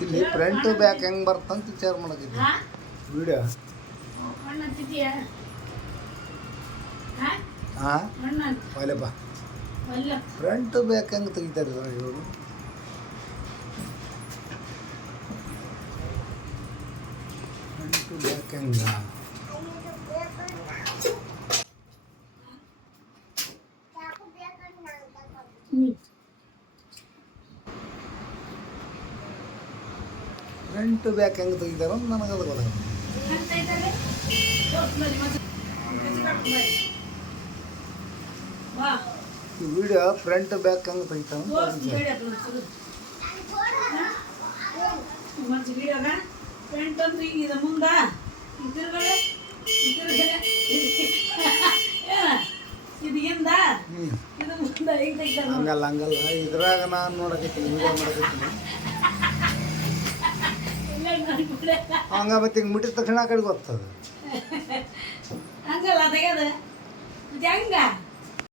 ಇಲ್ಲಿ front back ಹೆಂಗ್ ಬರ್ತಂತ ವಿಚಾರ ಮಾಡಕೈತಿ ಹಾ? ವಿಡಿಯೋ? ಹಾ? ಒಲೆಪ್ಪ ಫ್ರಂಟ್ ಬ್ಯಾಕ್ ಹೆಂಗ್ ತೆಗಿತಾರೆ ಇವರು? ಫ್ರಂಟ್ ಬ್ಯಾಕ್ ಹೆಂಗ? ಹ್ಞೂ ಫ್ರಂಟ್ ಬ್ಯಾಕ್ ಹೆಂಗೆ ತೆಗಿತಾರ ನನಗೆ ಅದು ಗೊತ್ತಾಗ ಈ ವಿಡಿಯೋ ಫ್ರಂಟ್ ಬ್ಯಾಕ್ ಹೆಂಗ್ ತೆಗಿತಾರ ಫ್ರಂಟ್ ಅಂದ್ರೆ ಈಗ ಮುಂದ? ಇದು ಮುಂದ. ಹಂಗಲ್ಲ ಹಂಗಲ್ಲ. ಇದ್ರಾಗ ನಾನು ನೋಡಕತ್ತೀನಿ ವಿಡಿಯೋ ಮಾಡಕತ್ತೀನಿ. ಹಂಗ ಮತ್ತೆ ಹಿಂಗೆ ಮುಟ್ಟಿದ ತಕ್ಷಣ ಆ ಕಡೆ ಗೊತ್ತದ ಹಂಗಲ್ಲ ಮತ್ತೆ ಹೆಂಗ